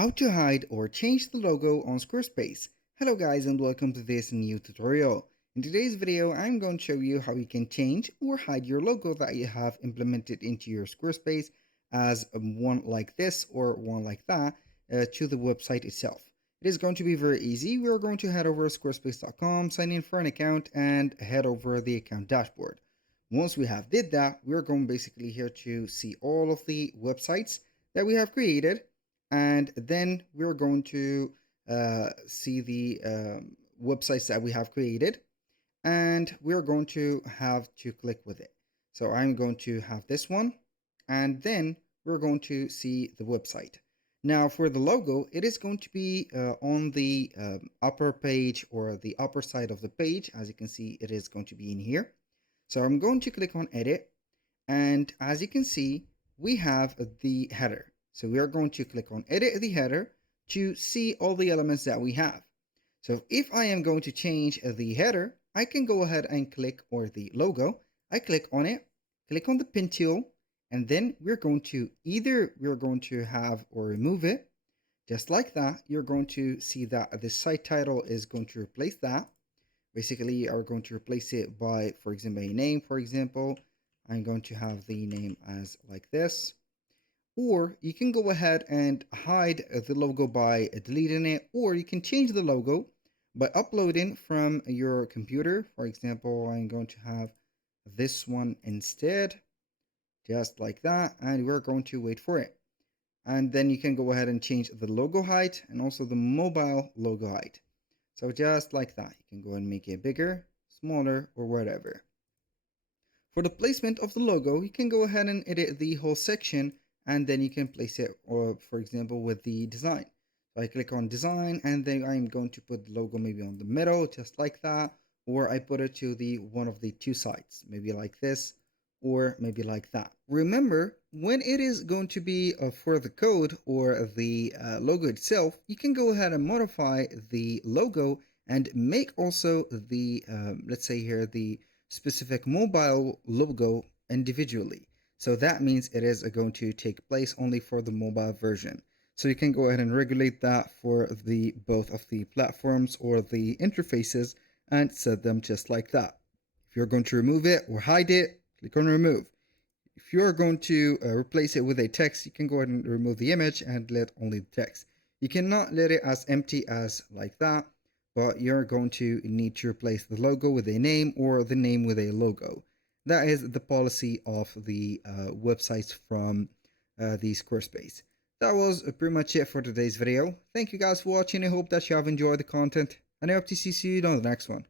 How to hide or change the logo on Squarespace. Hello guys and welcome to this new tutorial. In today's video I'm going to show you how you can change or hide your logo that you have implemented into your Squarespace as one like this or one like that to the website itself. It is going to be very easy. We are going to head over to squarespace.com, sign in for an account and head over the account dashboard. Once we have did that, we're going basically here to see all of the websites that we have created, and then we're going to see the websites that we have created, and we're going to have to click with it. So I'm going to have this one, and then we're going to see the website. Now for the logo, it is going to be on the upper page or the upper side of the page. As you can see, it is going to be in here. So I'm going to click on edit, and as you can see, we have the header. So we are going to click on edit the header to see all the elements that we have. So if I am going to change the header, I can go ahead and click, or the logo, I click on it, click on the pin tool, and then we're going to have or remove it. Just like that, you're going to see that the site title is going to replace that. Basically, you are going to replace it by, for example, a name. For example, I'm going to have the name as like this. Or you can go ahead and hide the logo by deleting it, or you can change the logo by uploading from your computer. For example, I'm going to have this one instead, just like that, and we're going to wait for it. And then you can go ahead and change the logo height and also the mobile logo height. So just like that, you can go and make it bigger, smaller, or whatever. For the placement of the logo, you can go ahead and edit the whole section, and then you can place it, or for example, with the design. So I click on design, and then I'm going to put the logo maybe on the middle, just like that, or I put it to the one of the two sides, maybe like this, or maybe like that. Remember, when it is going to be for the code or the logo itself, you can go ahead and modify the logo and make also the, let's say here, the specific mobile logo individually. So that means it is going to take place only for the mobile version. So you can go ahead and regulate that for the both of the platforms or the interfaces and set them just like that. If you're going to remove it or hide it, click on remove. If you're going to replace it with a text, you can go ahead and remove the image and let only the text. You cannot let it as empty as like that, but you're going to need to replace the logo with a name or the name with a logo. That is the policy of the websites from the Squarespace. That was pretty much it for today's video. Thank you guys for watching. I hope that you have enjoyed the content, and I hope to see you on the next one.